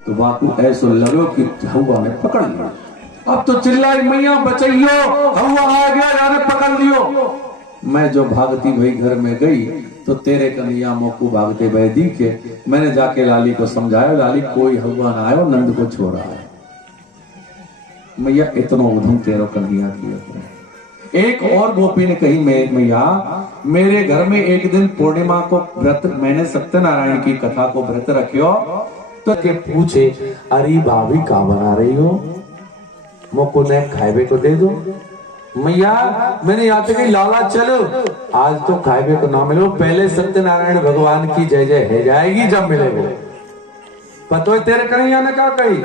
तो बापू ऐसो लगे कि हवा ने पकड़ लिया। अब तो चिल्लाई मैया बचाइयो, हवा आ गया यार पकड़ लियो। मैं जो भागती भाई घर में गई तो तेरे कन्हैया मोकू भागते भय दी के मैंने जाके लाली को समझाया, लाली कोई हवा ना आयो, नंद को छोड़ा है। मैया इतना उधम तेरो कन्हैया किया। एक और गोपी ने कही मैया मेरे घर में एक दिन पूर्णिमा को व्रत, मैंने सत्यनारायण की कथा को व्रत रखियो। तो के पूछे अरे भाभी का बना रही हो, मोको ने खाएबे को दे दो। मैया मैंने यहाँ पे कही लाला चलो, आज तो खाएबे को ना मिलो, पहले सत्यनारायण भगवान की जय जय है जाएगी जब मिलेगा। पतो है तेरे कन्हैया ने कहा कही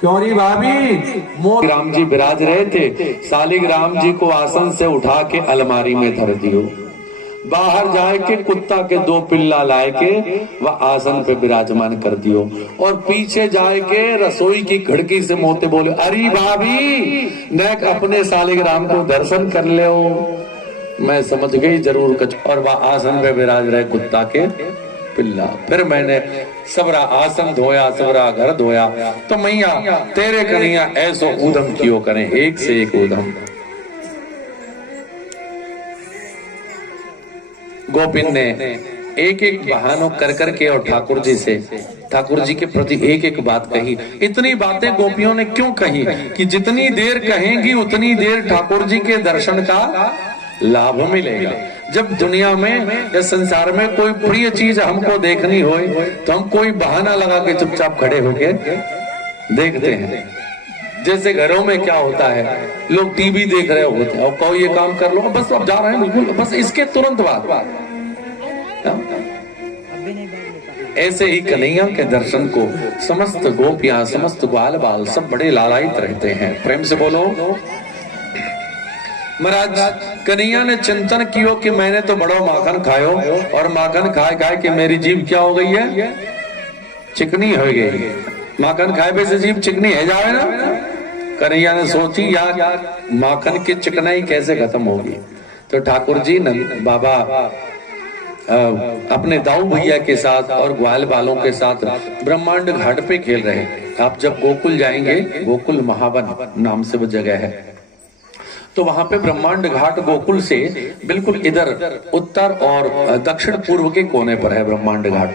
क्यों री भाभी। राम जी विराज रहे थे, सालिग्राम जी को आसन से उठा के अलमारी में धर दियो, बाहर जाए के कुत्ता के 2 पिल्ला लाए के वह आसन पे विराजमान कर दियो, और पीछे जाए के रसोई की खिड़की से मोते बोले अरे भाभी नेक अपने सालिग्राम को दर्शन कर ले हो। मैं समझ गई जरूर कुछ, और वह आसन पे विराज रहे कुत्ता के पिल्ला। फिर मैंने सबरा आसन धोया, सबरा घर धोया। तो मैया तेरे कन्हैया ऐसो ऊधम क्यों करें, एक से एक ऊधम। गोपिन ने एक एक बहानों कर करके और ठाकुर जी से, ठाकुर जी के प्रति एक एक बात कही। इतनी बातें गोपियों ने क्यों कही कि जितनी देर कहेंगी उतनी देर ठाकुर जी के दर्शन का लाभ मिलेगा। जब दुनिया में या संसार में कोई प्रिय चीज हमको देखनी हो तो हम कोई बहाना लगा के चुपचाप खड़े होके देखते हैं। जैसे घरों में क्या होता है, लोग टीवी देख रहे होते हैं और कहो ये काम कर लो, बस अब जा रहे हैं बिल्कुल, बस इसके तुरंत बाद। ऐसे ही कन्हैया के दर्शन को समस्त गोपियां, समस्त ग्वाल बाल सब बड़े लालायित रहते हैं। प्रेम से बोलो। महाराज कन्हैया ने चिंतन कियो कि मैंने तो बड़ो माखन खायो, और माखन खाए खाए कि मेरी जीभ क्या हो गई है, चिकनी हो गई। माखन खाए पे से जीभ चिकनी है जावे ना। कन्हैया ने सोची यार माखन की चिकनाई कैसे खत्म होगी। तो ठाकुर जी बाबा अपने दाऊ भैया के साथ और ग्वाल बालों के साथ ब्रह्मांड घाट पे खेल रहे। आप जब गोकुल जाएंगे, गोकुल महावन नाम से वो जगह है, तो वहां पे ब्रह्मांड घाट गोकुल से बिल्कुल इधर उत्तर और दक्षिण पूर्व के कोने पर है ब्रह्मांड घाट।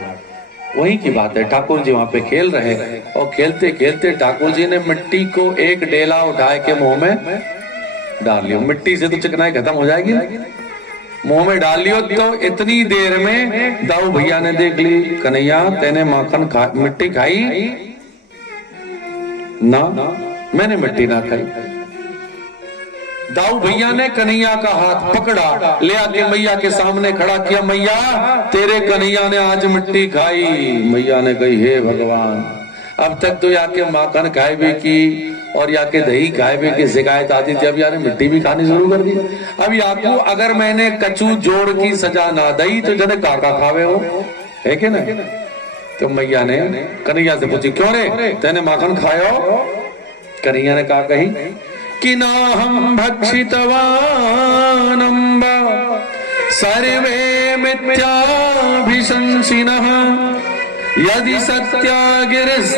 वही की बात है, ठाकुर जी वहां पे खेल रहे और खेलते खेलते ठाकुर जी ने मिट्टी को एक डेला उठाए के मुंह में डाल लियो। मिट्टी से तो चिकनाई खत्म हो जाएगी, मुंह में डाल लियो। तो इतनी देर में दाऊ भैया ने देख ली कन्हैया तेने माखन मिट्टी खाई ना, मैंने मिट्टी ना खाई। दाऊ भैया ने कन्हैया का हाथ पकड़ा, ले आके मैया के सामने खड़ा किया। मैया तेरे कन्हैया ने आज मिट्टी खाई। मैया ने कही हे भगवान, अब तक तो याके माखन खाए भी की और याके दही खाए भी की शिकायत आती थी, अब यार मिट्टी भी खानी शुरू कर दी। अब याकू अगर मैंने कचू जोड़ की सजा ना दई तो जने काका खावे हो, है कि नहीं। तो मैया ने कन्हैया से पूछी क्यों रे तेने माखन खायो। कन्हैया ने कहा कही कि ना हम भक्षितवानम्ब सर्वे मिथ्याभिशंसिनः यदि सत्यागिरस्तर्हि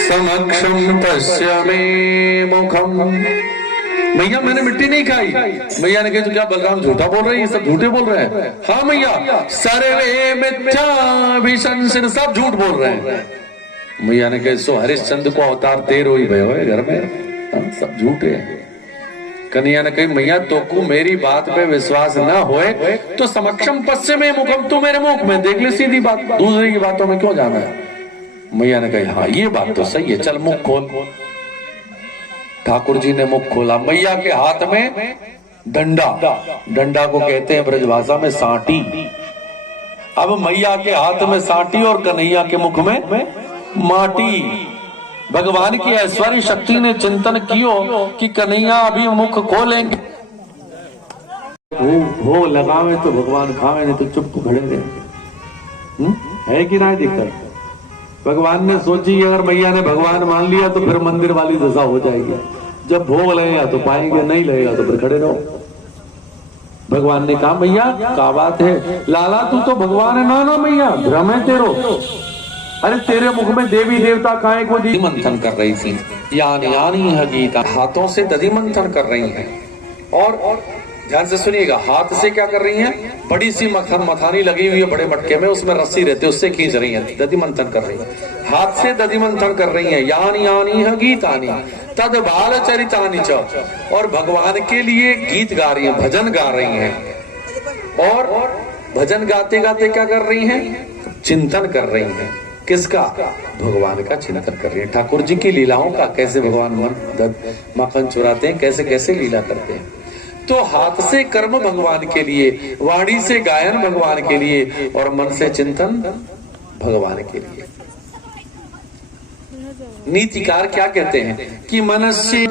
समक्षम तस्य मे मुखम। भैया मैंने मिट्टी नहीं खाई। भैया ने कहा तो क्या बलराम झूठा बोल रहे हैं, सब झूठे बोल रहे हैं। हाँ भैया सर्वे मिथ्याभिशंसिनः, सब झूठ बोल रहे हैं। मैया ने कहा सो हरिश्चंद्र को अवतार देर हुई भयो है घर में, सब झूठे हैं। कन्हैया ने कही मैया तो को मेरी बात पे विश्वास ना होए तो समक्षम पश्चिम में मुखम, तू मेरे मुख में देख ले, सीधी बात, दूसरे की बातों में क्यों जाना है। मैया ने कही हाँ ये बात तो सही है, चल मुख खोल। ठाकुर जी ने मुख खोला। मैया के हाथ में डंडा, डंडा को कहते हैं ब्रजभाषा में सांटी। अब मैया के हाथ में सांटी और कन्हैया के मुख में माटी। भगवान की ऐश्वर्य शक्ति ने चिंतन कियो कि कन्हैया अभी मुख खोलेंगे, वो लगावे तो भगवान खावे, नहीं तो चुप खड़े रहे। है कि ना दिक्कत। भगवान ने सोची अगर मैया ने भगवान मान लिया तो फिर मंदिर वाली दशा हो जाएगी। जब भोग लगेगा तो पाएंगे, नहीं लगेगा तो फिर खड़े रहो। भगवान ने कहा मैया क्या बात है, लाला तू तो भगवान है। ना ना मैया भ्रम है तेरो, अरे तेरे मुख में देवी देवता काहे को दी मंथन कर रही थी। यानी यानी है गीता, हाथों से दधि मंथन कर रही हैं। और ध्यान से सुनिएगा, हाथ से क्या कर रही हैं? बड़ी सी मथानी लगी हुई है बड़े मटके में, उसमें रस्सी रहती है, उससे खींच रही है, दधि मंथन कर रही है। हाथ से दधि मंथन कर रही है। यानी यानी है गीतानी तद बाल चरितानी च, और भगवान के लिए गीत गा रही है, भजन गा रही हैं। और भजन गाते गाते क्या कर रही हैं? चिंतन कर रही हैं। किसका? भगवान का चिंतन कर रही है। ठाकुर जी की लीलाओं का, कैसे भगवान माखन चुराते हैं, कैसे कैसे लीला करते हैं। तो हाथ से कर्म भगवान के लिए, वाणी से गायन भगवान के लिए, और मन से चिंतन भगवान के लिए। नीतिकार क्या कहते हैं कि मनस्य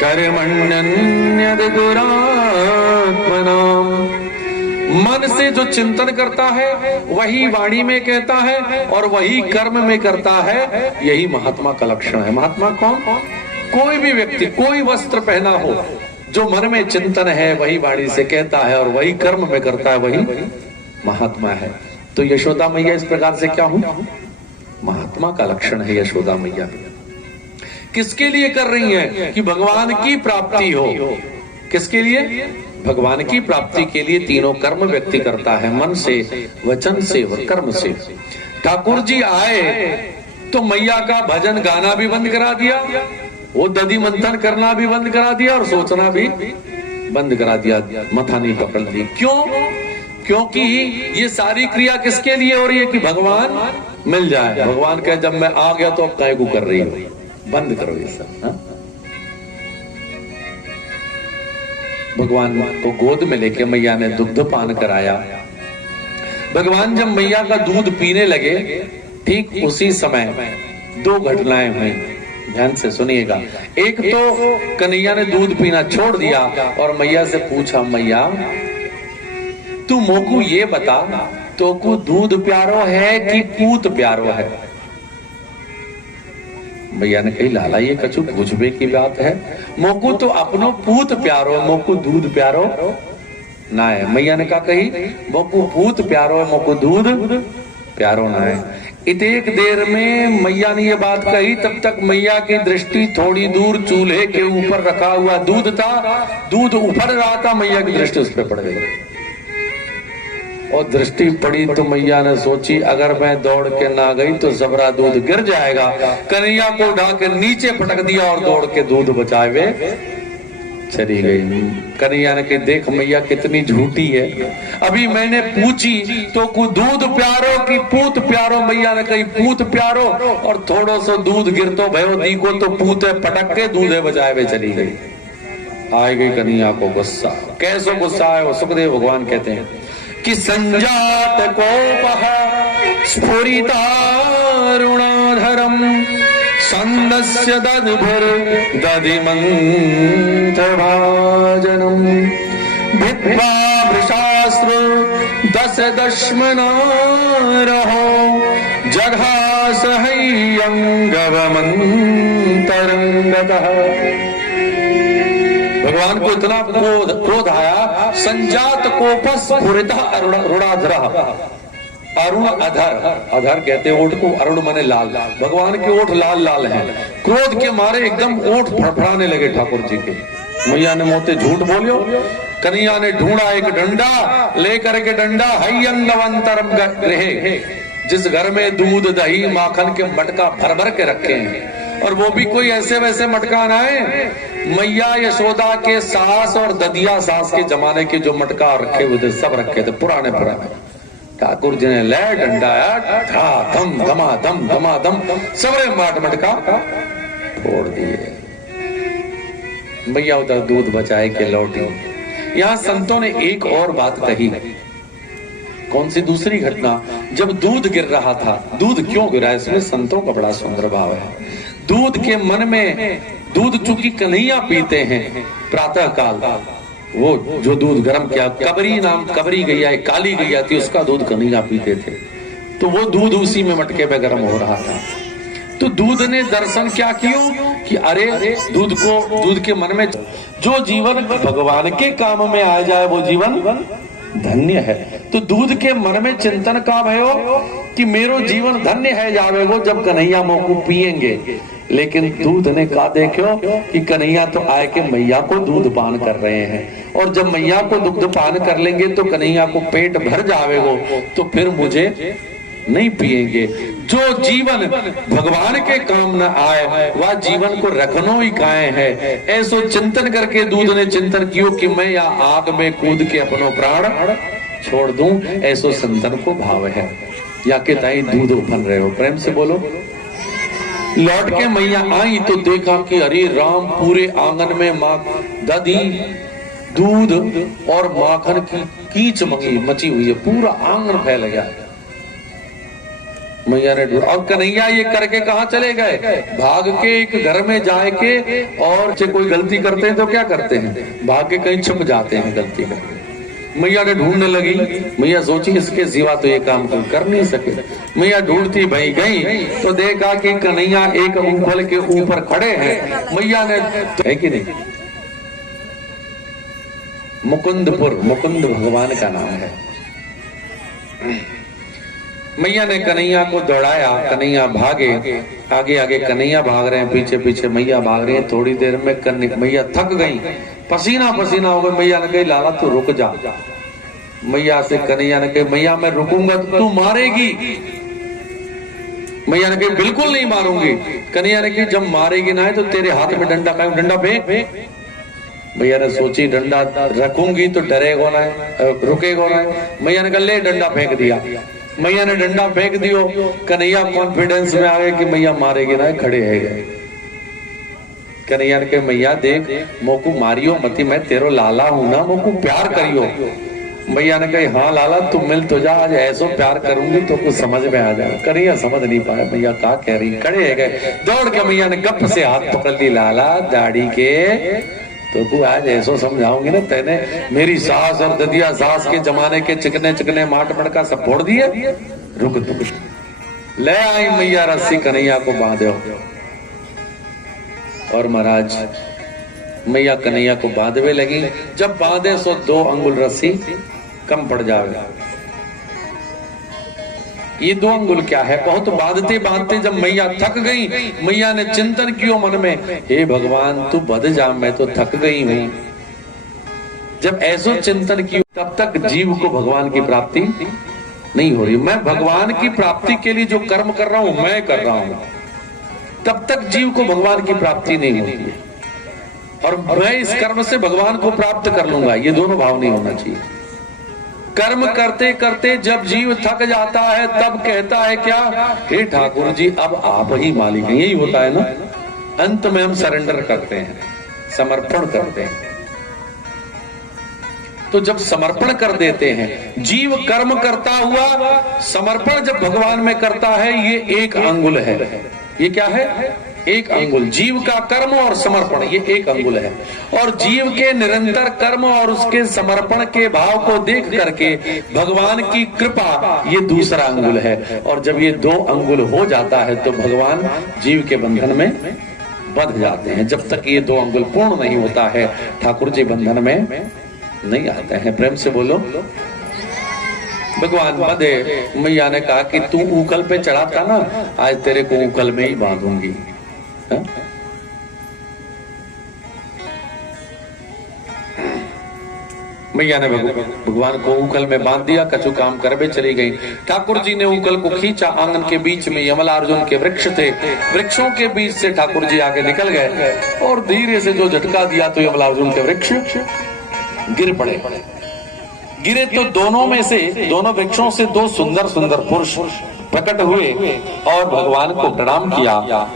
कर्मण्यन्यद दुरात्मनाम, मन से जो चिंतन करता है वही वाणी में कहता है और वही कर्म में करता है। यही महात्मा का लक्षण है। महात्मा कौन? कोई भी व्यक्ति, कोई वस्त्र पहना हो, जो मन में चिंतन है वही वाणी से कहता है और वही कर्म में करता है, वही महात्मा है। तो यशोदा मैया इस प्रकार से क्या हुई? महात्मा का लक्षण है यशोदा मैया। किसके लिए कर रही है? कि भगवान की प्राप्ति हो। किसके लिए? भगवान की प्राप्ति के लिए तीनों कर्म व्यक्ति करता है, मन से, वचन से और कर्म से। ठाकुर जी आए तो मैया का भजन गाना भी बंद करा दिया, वो दधि मंथन करना भी बंद करा दिया और सोचना भी बंद करा दिया, मथानी पकड़ ली। क्यों? क्योंकि ये सारी क्रिया किसके लिए हो रही है? कि भगवान मिल जाए। भगवान कहे जब मैं आ गया तो अब काहे को कर रही हो, बंद करो ये सब। हा? भगवान को गोद में लेके मैया ने दुग्ध पान कराया। भगवान जब मैया का दूध पीने लगे, ठीक उसी समय दो घटनाएं हुई। ध्यान से सुनिएगा। एक तो कन्हैया ने दूध पीना छोड़ दिया और मैया से पूछा, मैया तू मोकू ये बता, तो को दूध प्यारो है कि पूत प्यारो है? मैया ने कही, लाला ये कछु पूछबे की बात है, मोकू तो अपनो पूत प्यारो, मोकू दूध प्यारो ना है। मैया ने कहा, कही मोकू पूत प्यारो है, मोकू दूध प्यारो ना है। इतने देर में मैया ने ये बात कही, तब तक मैया की दृष्टि थोड़ी दूर चूल्हे के ऊपर रखा हुआ दूध था, दूध उफर रहा था, मैया की दृष्टि उस पर पड़ गई। और दृष्टि पड़ी तो मैया ने सोची, अगर मैं दौड़ के ना गई तो जबरा दूध गिर जाएगा। कन्हैया को उठा के नीचे पटक दिया और दौड़ के दूध बचाए हुए चली गई। कन्हैया ने कहा, देख मैया कितनी झूठी है, अभी मैंने पूछी तो को दूध प्यारो की पूत प्यारो? मैया ने कही पूत प्यारो, और थोड़ो सो दूध गिरतो भयो दीको तो पूते पटक के दूधे बचाए हुए चली गई। आ गई कन्हैया को गुस्सा। कैसो गुस्सा है? वो सुखदेव भगवान कहते हैं कि संजात कोपः स्फुरितारुणाधरम् संदस्य दधुभिर् दधिमन्थभाजनम् भित्वा वृषास्रु दश दश्मनारहो जघास हय्यं गवमन्तरङ्गतः। भगवान को इतना क्रोध आया। संजात कोपस स्फुरितः अरुणाधरः, अरुण अधर, अधर कहते हैं ओठ को, अरुण माने लाल। भगवान के ओठ लाल लाल हैं। क्रोध के मारे एकदम ओठ फड़फड़ाने लगे ठाकुर जी के। मैया ने मोते झूठ बोलियो। कन्हैया ने ढूंढा एक डंडा, लेकर के डंडा हय्यंगवंतरम गृहे, जिस घर में दूध दही माखन के मटका भर भर के रखे हैं, और वो भी कोई ऐसे वैसे मटका ना है, मैया यशोदा के सास और ददिया सास के जमाने के जो मटका रखे हुए थे सब रखे थे, पुराने पुराने। ठाकुर जी ने ले डंडाया, धम धमाधम धमाधम सबरे माट मटका फोड़ दिए। मैया उधर दूध बचाए के लौटी। यहाँ संतों ने एक और बात कही। कौन सी दूसरी घटना? जब दूध गिर रहा था, दूध क्यों गिरा, इसमें संतों का बड़ा सुंदर भाव है। दूध के मन में, दूध चूंकि कन्हैया पीते हैं प्रातः काल, वो जो दूध गर्म किया, कबरी नाम, कबरी गैया, काली गैया थी, उसका दूध कन्हैया पीते थे, तो वो दूध उसी में मटके में गर्म हो रहा था। तो दूध ने दर्शन क्या किया कि अरे दूध को, दूध के मन में जो जीवन भगवान के काम में आ जाए वो जीवन धन्य है। तो दूध के मन में चिंतन का भयो कि मेरो जीवन धन्य है जावे वो जब कन्हैया मोकू पिएंगे। लेकिन दूध ने कहा देखो कि कन्हैया तो आए के मैया को दूध पान कर रहे हैं, और जब मैया को दुग्ध पान कर लेंगे तो कन्हैया को पेट भर जावे वो, तो फिर मुझे नहीं पिएंगे। जो जीवन भगवान के काम न आए वह जीवन को रखनो ही काहे है। ऐसो चिंतन करके दूध ने चिंतन कियो कि मैं या आग में कूद के अपनो प्राण छोड़ दूं, ऐसो संतन को भाव है। या के ताई दूध उफन रहे हो, प्रेम से बोलो। लौट के मैया आई तो देखा कि अरे राम, पूरे आंगन में माँ दधी दूध और माखन की कीच मची हुई है, पूरा आंगन फैल गया। मैया ने ढूंढा, और कन्हैया ये करके कहाँ चले गए? भाग के एक घर में जाए के, और कोई गलती करते हैं तो क्या करते हैं, भाग के कहीं छुप जाते हैं गलती करके। मैया ने ढूंढने लगी, मैया सोची इसके सिवा तो ये काम कोई कर नहीं सके। मैया ढूंढती भाई गई तो देखा कि कन्हैया एक ऊंखल के ऊपर खड़े हैं। मैया ने, है कि नहीं, मुकुंदपुर, मुकुंद भगवान का नाम है। मैया ने कन्हैया को दौड़ाया, कन्हैया भागे, आगे आगे कन्हैया भाग रहे हैं, पीछे पीछे मैया भाग रही है। थोड़ी देर में मैया थक गई, पसीना पसीना हो गई। मैया ने कही लाला तू रुक जा। मैया से कन्हैया ने कही मैया मैं रुकूंगा तो तू मारेगी। मैया ने कही बिल्कुल नहीं मारूंगी। कन्हैया ने कही जब मारेगी ना है तो तेरे हाथ में डंडा, डंडा फेंक। मैया ने सोची डंडा रखूंगी तो डरेगा ना, रुकेगा ना। मैया ने कहा ले डंडा फेंक दिया। मैया ने डंडा फेंक दियो। कन्हैया कॉन्फिडेंस में आ गए कि मैया मारेगी ना, खड़े है गए। कन्हैया ने कहा मैया देख मोकू मारियो मती, मैं तेरो लाला हूं ना, मोकू प्यार करियो। मैया ने कहा हाँ लाला तू मिल तो जा, आज ऐसो प्यार करूंगी तो कुछ समझ में आ जाए। कन्हैया समझ नहीं पाया मैया क्या कह रही, खड़े है गए। दौड़ के मैया ने गप से हाथ पकड़ ली, लाला दाढ़ी के तो तू आज ऐसो समझाऊंगी ना, तेने मेरी सास और ददिया सास के जमाने के चिकने चिकने माट मटका सब फोड़ दिए। रुक तू, ले आई मैया रस्सी, कन्हैया को बांधो। और महाराज मैया कन्हैया को बांधवे लगी। जब बांधे सो 2 अंगुल रस्सी कम पड़ जावे। ये 2 अंगुल क्या है? बहुत बांधते बांधते जब मैया थक गई, मैया ने चिंतन किया मन में, हे भगवान तू बध जा, मैं तो थक गई हूं। जब ऐसो चिंतन किया तब तक जीव को भगवान की प्राप्ति नहीं हो रही। मैं भगवान की प्राप्ति के लिए जो कर्म कर रहा हूं मैं कर रहा हूं, तब तक जीव को भगवान की प्राप्ति नहीं होती है। और मैं इस कर्म से भगवान को प्राप्त कर लूंगा, ये दोनों भाव नहीं होना चाहिए। कर्म करते करते जब जीव थक जाता है तब कहता है क्या, हे ठाकुर जी अब आप ही मालिक हैं। यही होता है ना, अंत में हम सरेंडर करते हैं, समर्पण करते हैं। तो जब समर्पण कर देते हैं, जीव कर्म करता हुआ समर्पण जब भगवान में करता है, ये 1 अंगुल है। ये क्या है? 1 अंगुल। जीव का कर्म और समर्पण ये 1 अंगुल है। और जीव के निरंतर कर्म और उसके समर्पण के भाव को देख करके भगवान की कृपा ये दूसरा अंगुल है। और जब ये 2 अंगुल हो जाता है तो भगवान जीव के बंधन में बंध जाते हैं। जब तक ये 2 अंगुल पूर्ण नहीं होता है ठाकुर जी बंधन में नहीं आते हैं। प्रेम से बोलो। भगवान बंधे। मैया ने कहा कि तू ऊखल पे चढ़ा था ना, आज तेरे को ऊखल में ही बांधूंगी। मैया ने भगवान को ऊखल में बांध दिया, कछु काम करवे चली गई। ठाकुर जी ने ऊखल को खींचा, आंगन के बीच में यमलार्जुन के वृक्ष थे, वृक्षों के बीच से ठाकुर जी आगे निकल गए और धीरे से जो झटका दिया तो यमलार्जुन के वृक्ष गिर पड़े। गिरे तो दोनों में से, दोनों वृक्षों से 2 सुंदर सुंदर पुरुष प्रकट हुए और भगवान को प्रणाम किया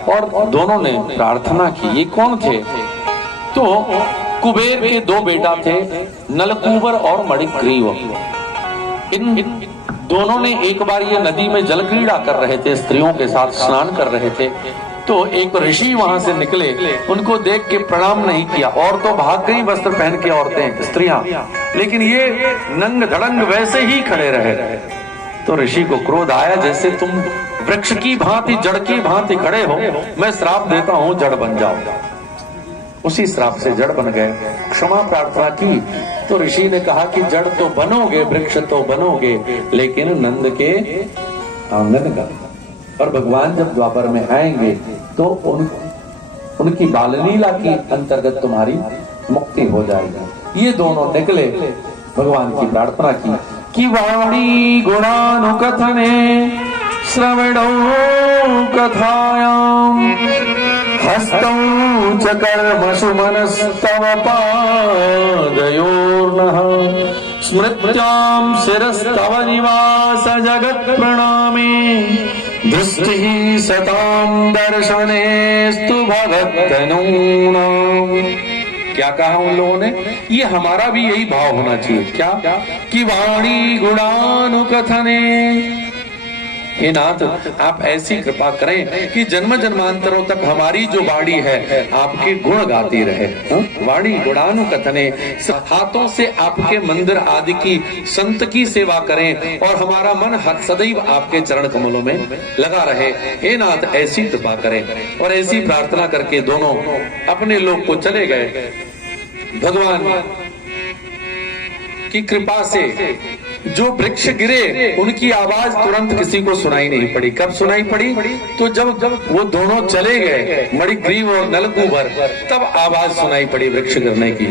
और दोनों ने प्रार्थना की। ये कौन थे? तो कुबेर के 2 बेटा थे, नलकूबर और मणिग्रीव। इन दोनों ने एक बार ये नदी में जल क्रीड़ा कर रहे थे, स्त्रियों के साथ स्नान कर रहे थे। तो एक ऋषि वहां से निकले, उनको देख के प्रणाम नहीं किया। और तो भाग गई वस्त्र पहन के औरतें, स्त्रियां, लेकिन ये नंग धड़ंग वैसे ही खड़े रहे। तो ऋषि को क्रोध आया, जैसे तुम वृक्ष की भांति जड़ की भांति खड़े हो, मैं श्राप देता हूं जड़ बन जाओ। उसी श्राप से जड़ बन गए। क्षमा प्रार्थना की तो ऋषि ने कहा कि जड़ तो बनोगे, वृक्ष तो बनोगे, लेकिन नंद के आंगन का। और भगवान जब द्वापर में आएंगे तो उनकी बाल लीला की अंतर्गत तुम्हारी मुक्ति हो जाएगी। ये दोनों निकले, भगवान की प्रार्थना की कि वाणी गुणानुकथने श्रवणो कथायाम हस्तौ च कर्मसु मनस्तव पादयोर्नः स्मृत्यां शिरस्तव निवास जगत् प्रणामे दृष्टिः सतां दर्शनेस्तु भगतनूनाम्। क्या कहा उन लोगों ने? ये हमारा भी यही भाव होना चाहिए। क्या? कि वाणी गुणानुकथने, हे नाथ आप ऐसी कृपा करें कि जन्म जन्मांतरों तक हमारी जो वाणी है आपके गुण गाती रहे। वाणी गुणानुकथने, हाथों से आपके मंदिर आदि की संत की सेवा करें और हमारा मन सदैव आपके चरण कमलों में लगा रहे। हे नाथ ऐसी कृपा करें। और ऐसी प्रार्थना करके दोनों अपने लोक को चले गए। भगवान की कृपा से जो वृक्ष गिरे उनकी आवाज तुरंत किसी को सुनाई नहीं पड़ी। कब सुनाई पड़ी? तो जब वो दोनों चले गए मणिग्रीव और नलकूबर, तब आवाज सुनाई पड़ी वृक्ष गिरने की।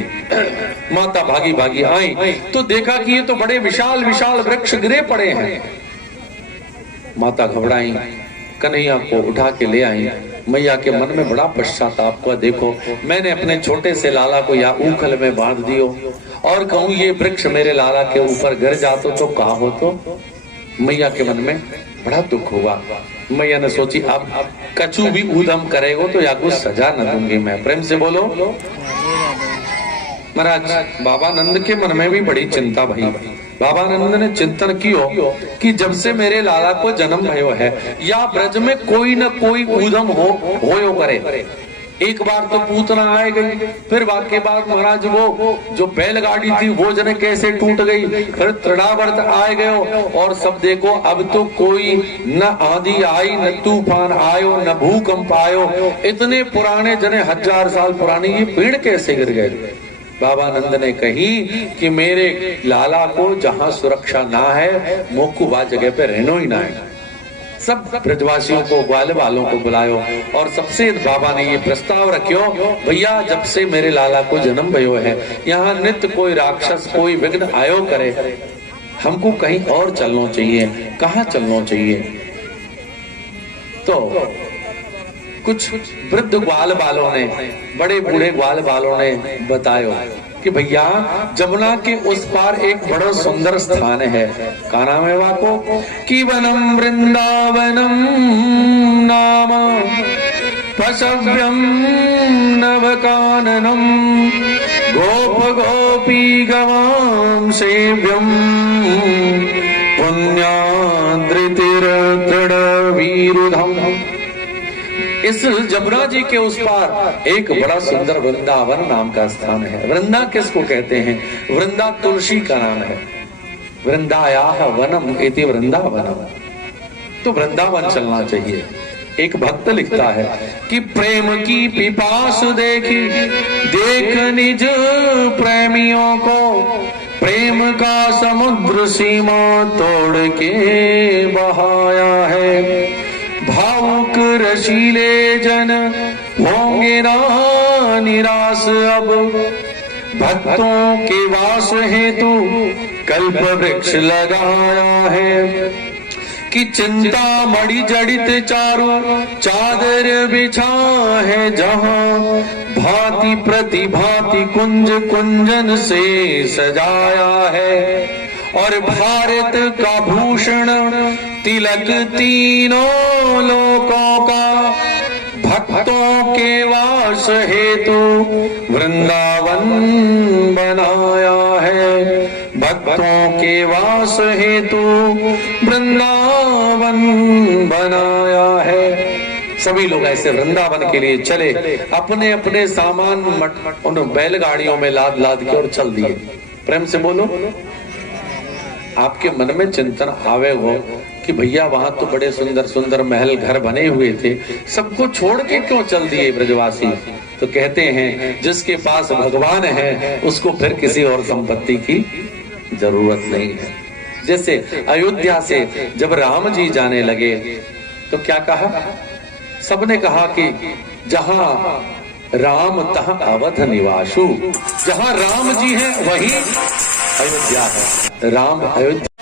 माता भागी भागी आई तो देखा कि ये तो बड़े विशाल विशाल वृक्ष गिरे पड़े हैं। माता घबराई, कन्हैया को उठा के ले आई। मैया के मन में बड़ा पश्चाताप हुआ, देखो मैंने अपने छोटे से लाला को या ऊखल में बांध दियो और कहूं ये वृक्ष मेरे लाला के ऊपर गिर जातो तो कहा हो। तो मैया के मन में बड़ा दुख हुआ। मैया ने सोची अब कछु भी ऊधम करेगो तो या कुछ सजा न दूंगी मैं। प्रेम से बोलो। महाराज बाबा नंद के मन में भी बड़ी चिंता भई। बाबा नंद ने चिंतन कियो कि जब से मेरे लाला को जन्म भयो है या ब्रज में कोई न कोई ऊधम होयो करे। एक बार तो पूतना आए गई, फिर वाक्य बाद महाराज वो जो बैलगाड़ी थी वो जने कैसे टूट गई, फिर तृणावर्त आए गयो और सब देखो अब तो कोई न आंधी आई न तूफान आयो न भूकंप आयो। इतने पुराने जने 1000 साल पुराने ये पेड़ कैसे गिर गए? बाबा नंद ने कही कि मेरे लाला को जहां सुरक्षा ना है मोक्कू बा जगह पे रहनो ही ना है। सब ब्रजवासियों को ग्वाल वालों को बुलायो और सबसे बाबा ने ये प्रस्ताव रखियो, भैया जब से मेरे लाला को जन्म भयो है यहाँ नित्य कोई राक्षस कोई विघ्न आयो करे, हमको कहीं और चलना चाहिए। कहाँ चलना चाहिए? तो कुछ वृद्ध ग्वाल बालों ने, बड़े बूढ़े ग्वाल बालों ने बतायो कि भैया जमुना के उस पार एक बड़ा सुंदर स्थान है। का नाम है वाको? कि वनम वृंदावनम नाम पशव्यम नवकाननम गोप गोपी गवाम सेव्यम पुण्याद्रितिरतृणवीरुधम। इस जमुना जी के उस पार एक बड़ा सुंदर वृंदावन नाम का स्थान है। वृंदा किसको कहते हैं? वृंदा तुलसी का नाम है। वृंदायाः वनम इति वृंदावनम। तो वृंदावन चलना चाहिए। एक भक्त लिखता है कि प्रेम की पिपास देखी देख निज प्रेमियों को, प्रेम का समुद्र सीमा तोड़ के बहाया है। भावुक रसीले जन होंगे ना निराश अब, भक्तों के वास हेतु कल्प वृक्ष लगाया है। कि चिंता मणि जड़ित चारों चादर बिछा है जहां, भांति प्रतिभांति कुंज कुंजन से सजाया है। और भारत का भूषण तिलक तीनों लोकों का, भक्तों के वास हेतु वृंदावन बनाया है। भक्तों के वास हेतु वृंदावन बनाया है। सभी लोग ऐसे वृंदावन के लिए चले, अपने अपने सामान उन बैलगाड़ियों में लाद लाद के और चल दिए। प्रेम से बोलो। आपके मन में चिंतन आवे हो कि भैया वहां तो बड़े सुंदर सुंदर महल घर बने हुए थे, सबको छोड़ के क्यों चल दिए ब्रजवासी? तो कहते हैं जिसके पास भगवान है उसको फिर किसी और संपत्ति की जरूरत नहीं है। जैसे अयोध्या से जब राम जी जाने लगे तो क्या कहा, सबने कहा कि जहां राम तहां अवध निवासु, जहां राम जी हैं वही अयोध्या है। राम अयोध्या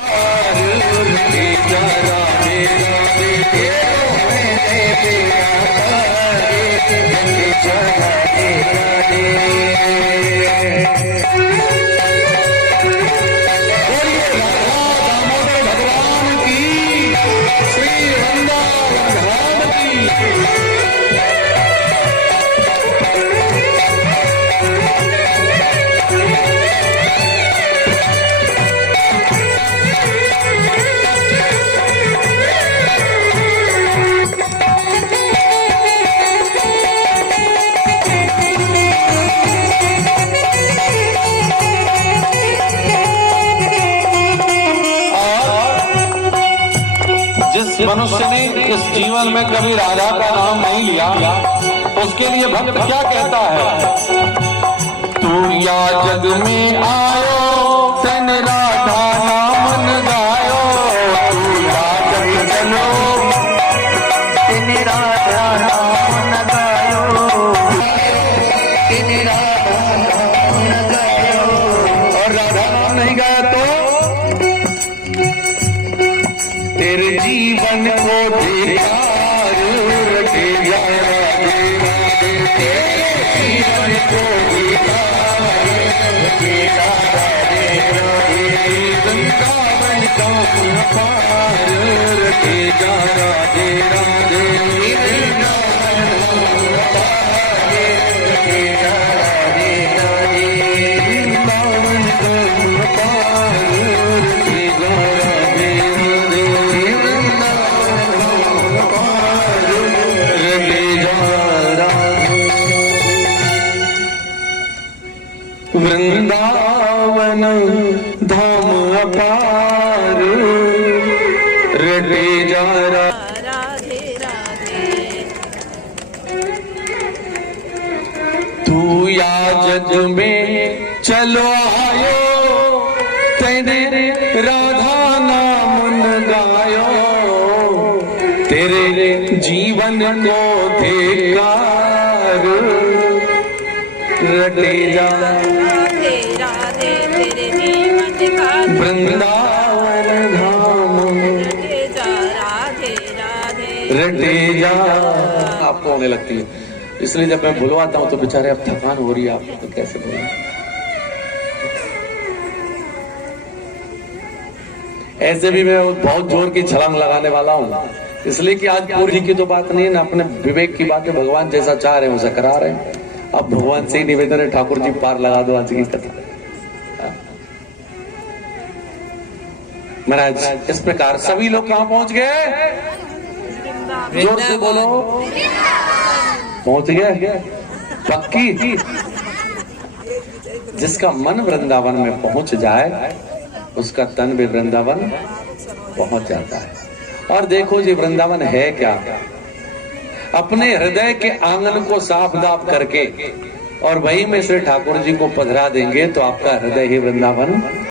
मनुष्य ने इस जीवन में कभी राधा का नाम नहीं लिया, उसके लिए भक्त क्या कहता है, तू या जग में आयो तन राधा नाम गायो, तू या जग चलो तन राधा नाम गायो, तन राधा नाम गायो। और राधा नाम नहीं गाया तो तेरे जीवन को बेकार रखे जा तेरे जीवन को बेकार रखे जा वृंदावन का पार रखे जा राधे राधे रखे जा राधे राधे वृंदावन का पार रखे जा राधे वृंदावन धाम अपार रटे जा राधे राधे। तू या जग में चलो आयो तेरे राधा नाम गायो, तेरे जीवन को धिक्कार रटे जा राधे राधे, तेरे जीवन का वृंदावन धाम रटे जा राधे राधे रटे जा। आपको होने लगती है, इसलिए जब मैं बुलवाता हूँ तो बेचारे अब थकान हो रही है आपको, तो कैसे बोलूं। ऐसे भी मैं बहुत जोर की छलांग लगाने वाला हूँ, इसलिए कि आज पूरी की तो बात नहीं है ना, अपने विवेक की बात है, भगवान जैसा चाह रहे हैं उसे करा रहे हैं। अब भगवान से ही निवेदन है, ठाकुर जी पार लगा दो आज की कथा। महाराज इस प्रकार सभी लोग कहां पहुंच गए, जोर से बोलो, पहुंच गए पक्की। जिसका मन वृंदावन में पहुंच जाए उसका तन भी वृंदावन पहुंच जाता है। और देखो जी वृंदावन है क्या, अपने हृदय के आंगन को साफ दाफ करके और वही में श्री ठाकुर जी को पधरा देंगे तो आपका हृदय ही वृंदावन